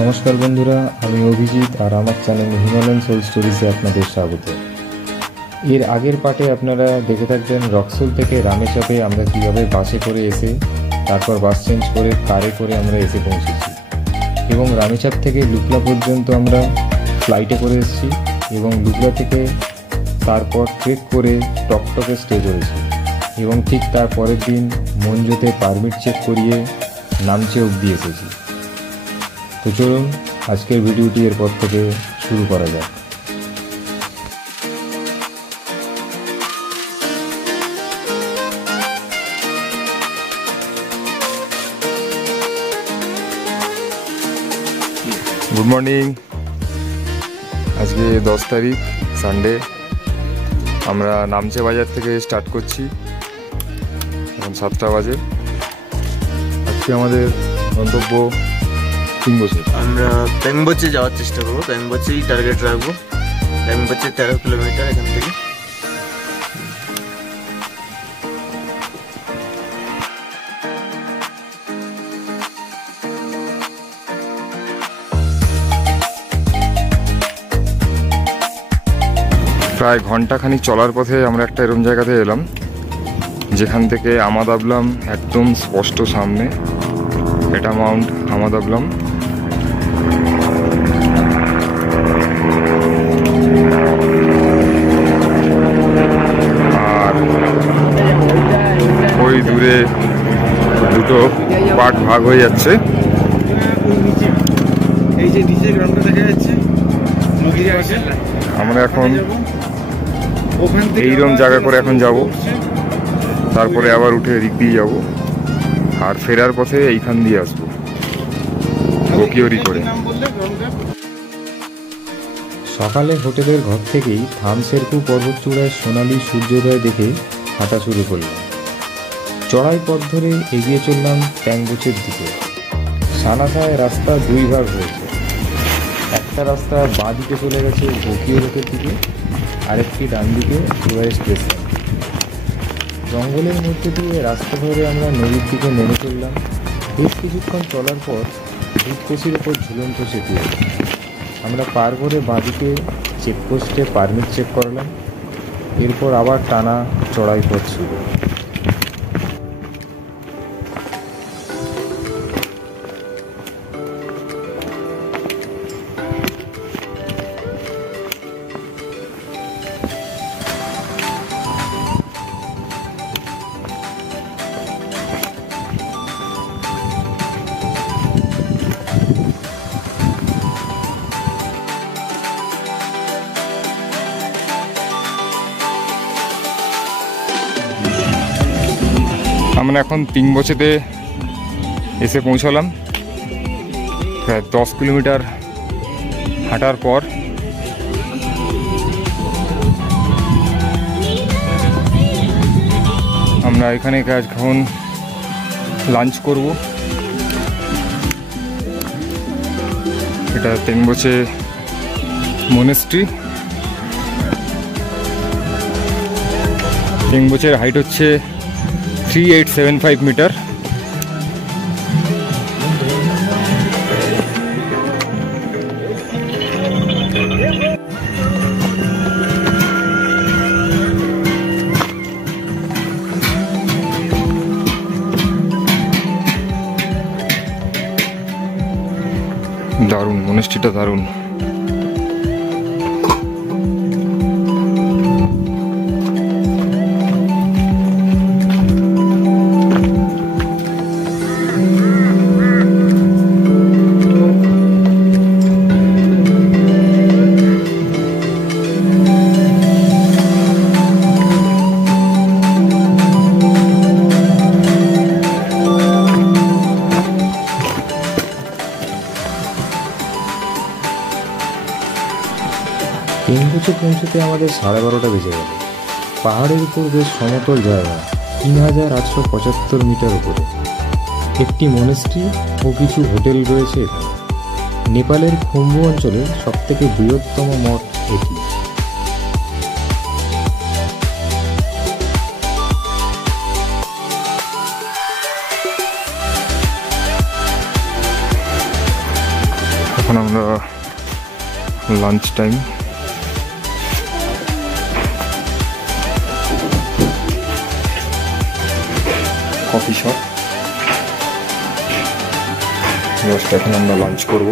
নমস্কার বন্ধুরা, আমি অভিজিৎ আর আমার চ্যানেল হিমালয়ান সোল স্টোরিজে আপনাদের স্বাগত। এর আগের পার্টে আপনারা দেখে থাকবেন রক্সোল থেকে রামেচাপে আমরা কীভাবে বাসে করে এসে তারপর বাস চেঞ্জ করে কারে করে আমরা এসে পৌঁছেছি, এবং রামেচাপ থেকে লুকলা পর্যন্ত আমরা ফ্লাইটে করে এসেছি এবং লুকলা থেকে তারপর ট্রেক করে টকটকে স্টে করেছি এবং ঠিক তার পরের দিন মঞ্জুতে পারমিট চেক করিয়ে নামচে অবধি এসেছি। তো চলুন আজকের ভিডিওটি এরপর থেকে শুরু করা যাক। Good morning. আজকে 10 তারিখ সানডে। আমরা নামচে বাজার থেকে স্টার্ট করছি, এখন 7টা বাজে। আজকে আমাদের গন্তব্য পেংবোচে। আমরা পেংবোচে যাওয়ার চেষ্টা করবো, পেংবোচেই টার্গেট রাখবো। পেংবোচে 13 কিলোমিটার এখান থেকে। প্রায় ঘন্টাখানিক চলার পথে আমরা একটা এরম জায়গাতে এলাম যেখান থেকে আমাদাবলাম একদম স্পষ্ট সামনে। এটা মাউন্ট আমাদাবলাম। আর ওই দূরে দুটো পার্ট ভাগ হয়ে যাচ্ছে। এই যে নিচে গ্রামটা দেখা যাচ্ছে, আমরা এখন এইরকম জায়গা করে এখন যাব, তারপরে আবার উঠে এদিক দিয়ে যাব, আর ফেরার পথে এইখান দিয়ে আসবো বকিওরি করে। সকালে হোটেলের ঘর থেকেই থামসেরকু পর্বতচূড়ায় সোনালি সূর্যোদয় দেখে হাঁটা শুরু করলাম। চড়াই পথ ধরে এগিয়ে চললাম পেংবোচের দিকে। সানাথায় রাস্তা দুই ভাগ হয়েছে, একটা রাস্তা বাঁ দিকে চলে গেছে বকিওরির দিকে, আরেকটি ডান দিকে এভারেস্ট স্টেশন। জঙ্গলের মধ্যে দিয়ে রাস্তা ধরে আমরা নদীর দিকে নেমে চললাম। বেশ কিছুক্ষণ চলার পর দুধকোষির ওপর ঝুলন্ত সেতু এলো। আমরা পার করে বাঁদিকে চেকপোস্টে পারমিট চেক করালাম। এরপর আবার টানা চড়াই পথ শুরু। আমরা এখন পেংবোচেতে এসে পৌঁছালাম। প্রায় 10 কিলোমিটার হাঁটার পর আমরা এখানে এখন লাঞ্চ করব। এটা পেংবোচে মনেস্ট্রি। পেংবোচের হাইট হচ্ছে 3875 মিটার। দারুণ, মনেস্ট্রিটা দারুণ। পেংবোচে পৌঁছতে আমাদের 12:30 বেজে গেল। পাহাড়ের উপর বেশ সমতল জায়গা, 3875 মিটার উপরে। একটি মনেস্ট্রি ও কিছু হোটেল রয়েছে এখানে। নেপালের খুম্বু অঞ্চলের সবথেকে বৃহত্তম মঠ এটি। এখন আমরা lunch time. Coffee shop, just এখন আমরা লাঞ্চ করব।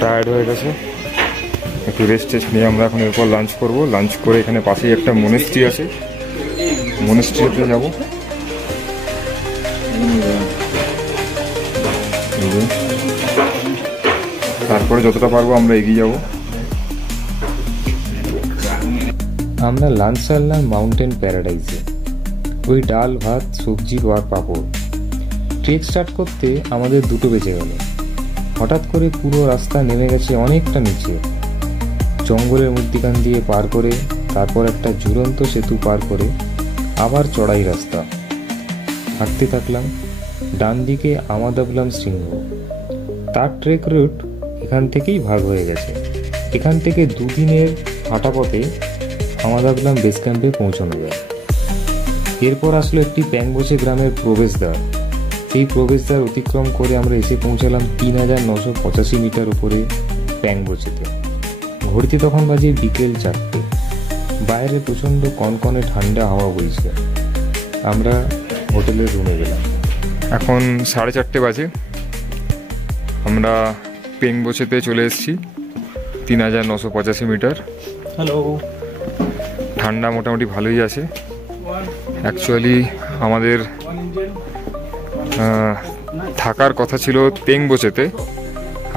টায়ার্ড হয়ে গেছে, একটু রেস্ট টেস্ট নিয়ে আমরা এখন এরপর লাঞ্চ করব। লাঞ্চ করে এখানে পাশেই একটা মনেস্ট্রি আছে, মনেস্ট্রিতে যাব। তারপরে যতটা পারবো আমরা এগিয়ে যাব। আমরা লাঞ্চ সারলাম মাউন্টেন প্যারাডাইজে, ওই ডাল ভাত সবজি আর পাঁপড়। ট্রেক স্টার্ট করতে আমাদের 2টো বেজে গেল। হঠাৎ করে পুরো রাস্তা নেমে গেছে অনেকটা নিচে, জঙ্গলের মধ্যিখান দিয়ে পার করে, তারপর একটা ঝুলন্ত সেতু পার করে আবার চড়াই রাস্তা। হাঁটতে থাকলাম, ডান দিকে আমাদাবলাম সিংহ। তার ট্রেক রুট এখান থেকেই ভাগ হয়ে গেছে। এখান থেকে 2 দিনের হাঁটা পথে আমাদাবলাম বেস ক্যাম্পে পৌঁছানো যায়। এরপর আসলো একটি প্যাংবোচে গ্রামের প্রবেশদ্বার। এই প্রবেশদ্বার অতিক্রম করে আমরা এসে পৌঁছালাম 3985 মিটার উপরে প্যাংবোচেতে। ঘড়িতে তখন বাজে বিকেল 4টে। বাইরে প্রচণ্ড কনকনে ঠান্ডা হাওয়া বইছে। আমরা হোটেলের রুমে গেলাম। এখন 4:30 বাজে। আমরা পেংবোচেতে চলে এসেছি, 3985 মিটার। হ্যালো। ঠান্ডা মোটামুটি ভালোই আছে। অ্যাকচুয়ালি আমাদের থাকার কথা ছিল তেংবোচেতে।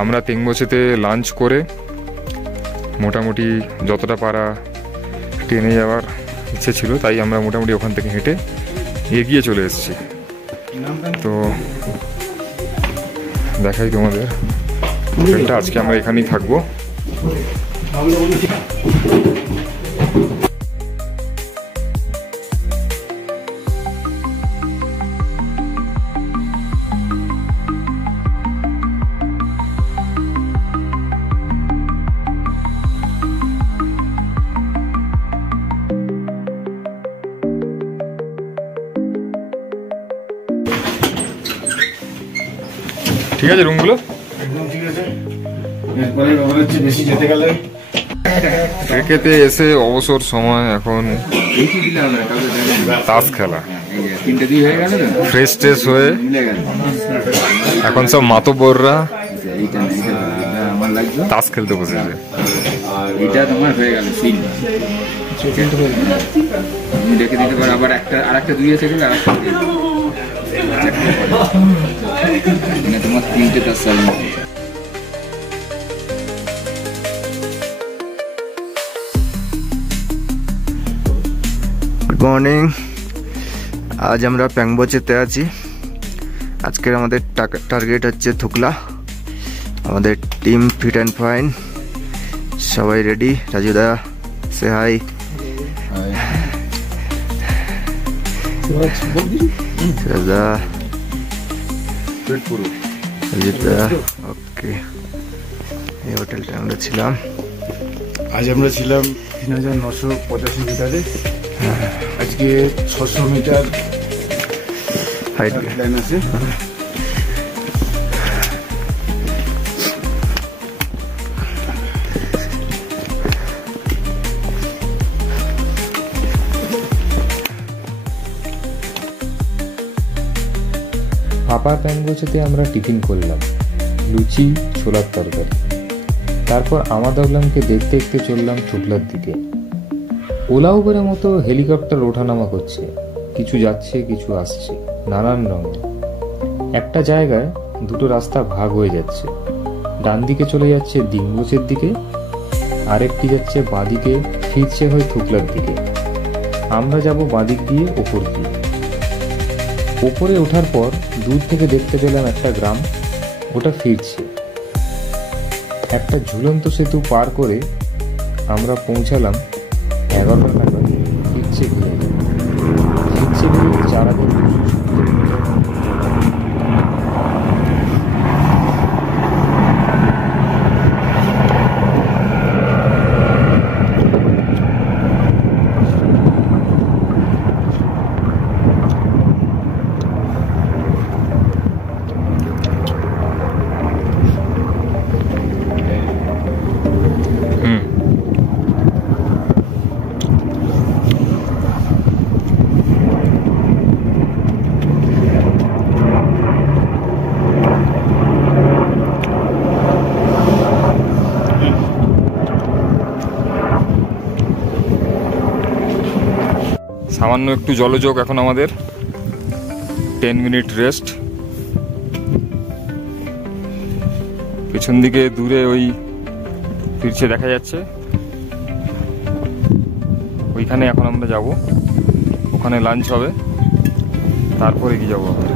আমরা তেংবোচেতে লাঞ্চ করে মোটামুটি যতটা পারা ট্রেনে যাওয়ার ইচ্ছে ছিল, তাই আমরা মোটামুটি ওখান থেকে হেঁটে এগিয়ে চলে এসেছি। তো দেখাই তোমাদের হোটেলটা। আজকে আমরা এখানেই থাকবো। ঠিক আছে রুমগুলো? একদম ঠিক আছে। এরপরে ব্যাপার হচ্ছে বেশি যেতে গেলে ট্রেকেতে এসে অবসর সময় এখন তাস খেলা। ফ্রেশ ট্রেশ হয়ে এখন সব মাতব্বররা তাস খেলতে বসেছে। এটা তোমার হয়ে গেল সিন। তুমি দেখে দিতে পারো। আবার আরেকটা 2 সেকেন্ড আরেকটা তোমার 3টে তাস সাইন। Good morning. আজ আমরা প্যাংবোচেতে আছি। আজকের আমাদের টার্গেট হচ্ছে থুকলা। আমাদের টিম ফিট অ্যান্ড ফাইন, সবাই রেডি। রাজুদা সে হাই। রাজা ওকে। এই হোটেলটা আমরা ছিলাম। আজ আমরা ছিলাম 3985 মিটারে। আজকে 600 মিটার হাইট লাইন আছে। আপার প্যাংবোচেতে আমরা টিফিন করলাম, লুচি ছোলার তরকারি। তারপর আমাদাবলামকে দেখতে দেখতে চললাম থুকলার দিকে। ওলা উবেরের মতো হেলিকপ্টার ওঠানামা করছে, কিছু যাচ্ছে কিছু আসছে, নানান রঙের। একটা জায়গায় 2টো রাস্তা ভাগ হয়ে যাচ্ছে। ডান দিকে চলে যাচ্ছে দিনবোচের দিকে, আরেকটি যাচ্ছে বাঁদিকে, ফিরছে হয়ে থুকলার দিকে। আমরা যাব বাঁদিক দিয়ে ওপর দিয়ে। ওপরে ওঠার পর দূর থেকে দেখতে পেলাম একটা গ্রাম, ওটা ফিরছে। একটা ঝুলন্ত সেতু পার করে আমরা পৌঁছালাম 11টা নাগাদ ফিরছে ঘুরে। ফিরছে ঘুরে 4 ভাড়া করবে। সামান্য একটু জলযোগ এখন আমাদের, 10 মিনিট রেস্ট। পিছন দিকে দূরে ওই ফিরছে দেখা যাচ্ছে, ওইখানে এখন আমরা যাব, ওখানে লাঞ্চ হবে, তারপরে কি যাবো আমরা।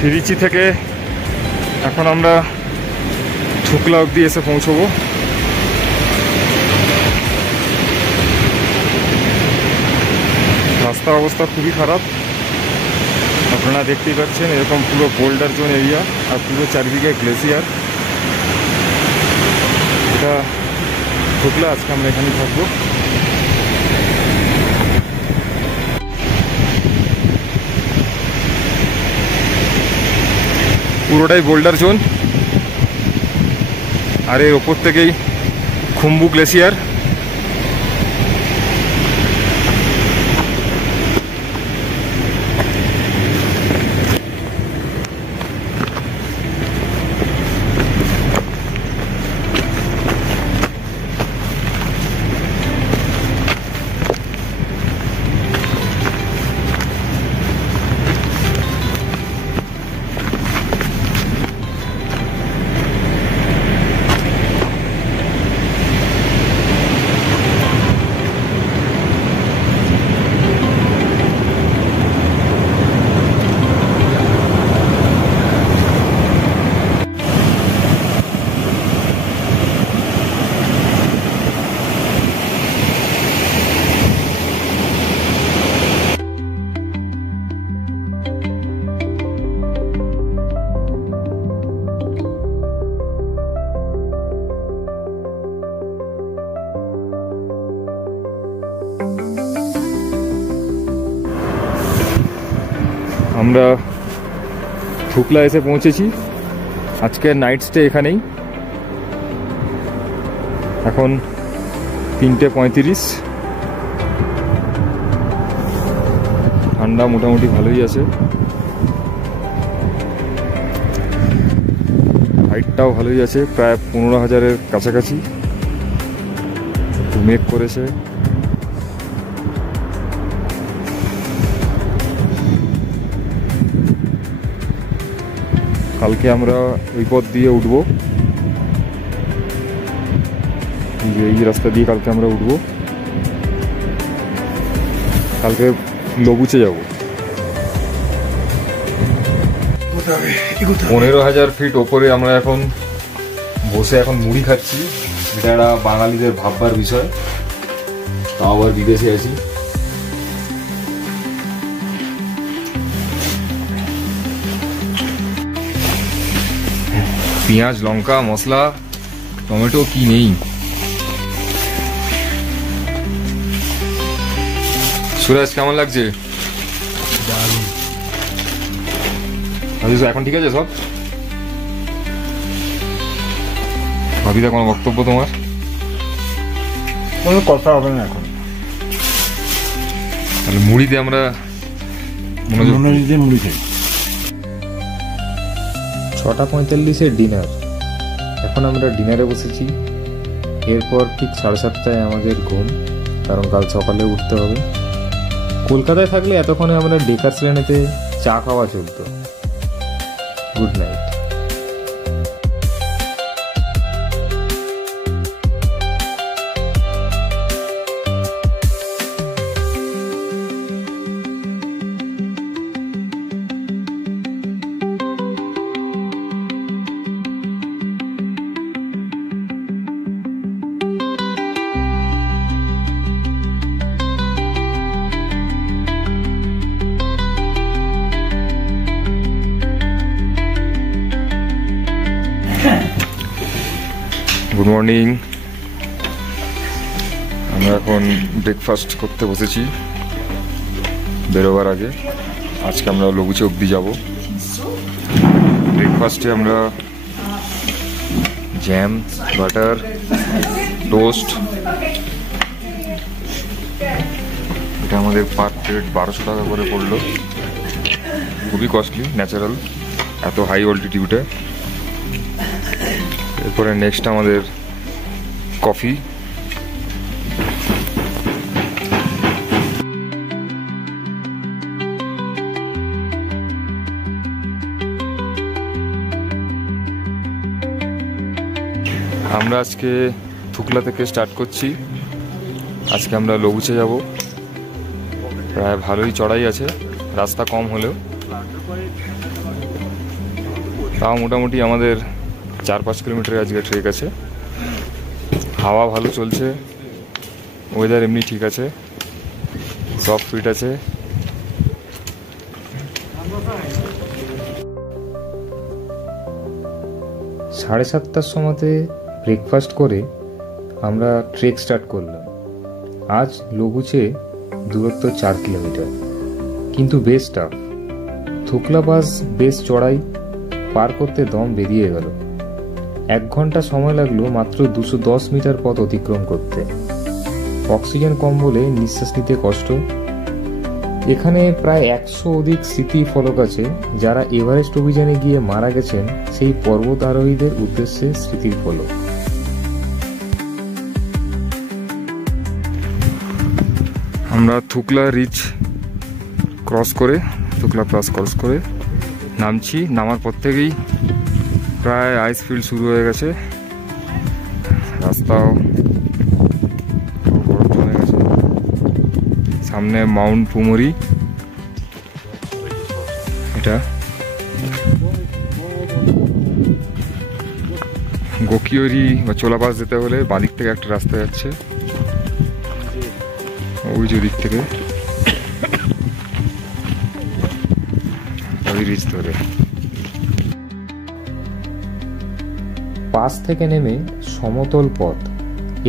ফিরিচি থেকে এখন আমরা থুকলা অবধি এসে পৌঁছবো। রাস্তার অবস্থা খুবই খারাপ, আপনারা দেখতেই পাচ্ছেন, এরকম পুরো বোল্ডার জোন এরিয়া আর পুরো চারিদিকে গ্লেসিয়ার। এটা থুকলা, আজকে আমরা এখানেই থাকবো। পুরোটাই বোল্ডার জোন, আর এর ওপর থেকেই খুম্বু গ্লেসিয়ার। আমরা থুকলা এসে পৌঁছেছি, আজকের নাইট স্টে এখানেই। এখন 3:35, ঠান্ডা মোটামুটি ভালোই আছে, হাইটটাও ভালোই আছে, প্রায় 15,000-এর কাছাকাছি। একটু মেঘ করেছে। কালকে আমরা ওই পথ দিয়ে উঠবো। এই রাস্তা দিয়ে কালকে আমরা উঠবো, কালকে লবুচে যাব। 15,000 ফিট ওপরে আমরা এখন বসে এখন মুড়ি খাচ্ছি। এটা একটা বাঙালিদের ভাববার বিষয়, তাও আবার বিদেশে আছি। পেঁয়াজ, লঙ্কা, মশলা, টমেটো কি নেই। সুরাজ কেমন লাগছে? এখন ঠিক আছে সব? ভাবিদা কোনো বক্তব্য তোমার? কোনো কথা হবে না এখন। তাহলে মুড়িতে আমরা মুড়ি খাই। 6:45 ডিনার। এখন আমরা ডিনারে বসেছি। এরপর ঠিক 7:30 আমাদের ঘুম, কারণ কাল সকালে উঠতে হবে। কলকাতায় থাকলে এতক্ষণে আমরা ডেকার্স লেনেতে চা খাওয়া চলতো। Good night. Good morning. আমরা এখন ব্রেকফাস্ট করতে বসেছি বেরোবার আগে। আজকে আমরা লবুচে অবধি যাব। ব্রেকফাস্টে আমরা জ্যাম, বাটার, টোস্ট, এটা আমাদের পার প্লেট 1200 টাকা করে পড়লো। খুবই কস্টলি, ন্যাচারাল, এত হাই অল্টিটিউডে। এরপরে নেক্সট আমাদের কফি। আমরা আজকে থুকলা থেকে স্টার্ট করছি। আজকে আমরা লবুচে যাব। প্রায় ভালোই চড়াই আছে, রাস্তা কম হলেও তাও মোটামুটি আমাদের 4-5 কিলোমিটার আজকে ট্রেক আছে। হাওয়া ভালো চলছে, ওয়েদার এমনি ঠিক আছে, সব ফিট আছে। সাড়ে 7টার সময়তে ব্রেকফাস্ট করে আমরা ট্রেক স্টার্ট করলাম। আজ লবুচে দূরত্ব 4 কিলোমিটার, কিন্তু বেশ টাফ। থুকলা পাস বেশ চড়াই, পার করতে দম বেরিয়ে গেল। 1 ঘন্টা সময় লাগলো মাত্র 210 মিটার পথ অতিক্রম করতে। অক্সিজেন কম বলে নিঃশ্বাস নিতে কষ্ট। এখানে প্রায় 100 অধিক স্মৃতি ফলক আছে, যারা এভারেস্ট অভিযানে গিয়ে মারা গেছেন সেই পর্বত আরোহীদের উদ্দেশ্যে স্মৃতির ফলক। আমরা থুকলা রিচ ক্রস করে, থুকলা প্লাস ক্রস করে নামছি। নামার পর থেকেই প্রায় আইস ফিল্ড শুরু হয়ে গেছে, রাস্তাও বরফ জমে গেছে। সামনে মাউন্ট পুমরি, এটা গোকিওরি বা চোলাপাস যেতে হলে বাঁদিক থেকে একটা রাস্তা যাচ্ছে, ওই যে দিক থেকে ওই রিচ ধরে। পাস থেকে নেমে সমতল পথ।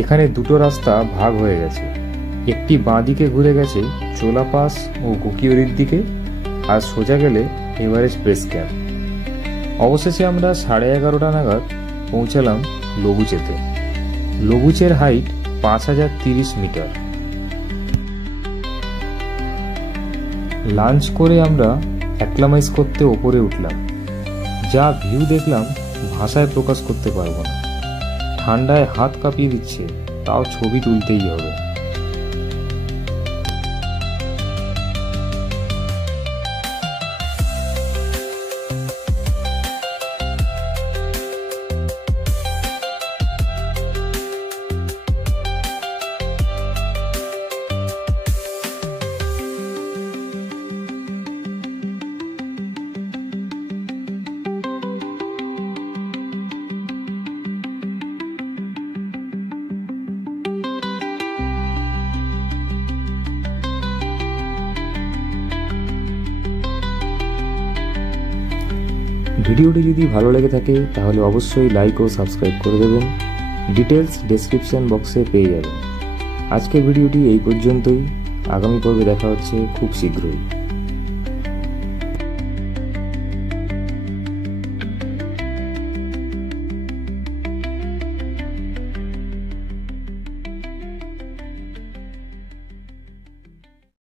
এখানে দুটো রাস্তা ভাগ হয়ে গেছে, একটি বাঁ দিকে ঘুরে গেছে চোলা পাস ও গোকিওরির দিকে, আর সোজা গেলে এভারেস্ট বেস ক্যাম্প। অবশেষে আমরা 11:30 নাগাদ পৌঁছালাম লবুচেতে। লবুচের হাইট 5030 মিটার। লাঞ্চ করে আমরা অ্যাক্লামাইজ করতে ওপরে উঠলাম। যা ভিউ দেখলাম ভাষায় প্রকাশ করতে পারবো না। ঠান্ডায় হাত কাঁপিয়ে দিচ্ছে, তাও ছবি তুলতেই হবে। ভিডিওটি যদি ভালো লেগে থাকে তাহলে অবশ্যই লাইক ও সাবস্ক্রাইব করে দেবেন। ডিটেলস ডেসক্রিপশন বক্সে পেয়ে যাবেন। আজকের ভিডিওটি এই পর্যন্তই। আগামী পর্বে দেখা হচ্ছে খুব শীঘ্রই।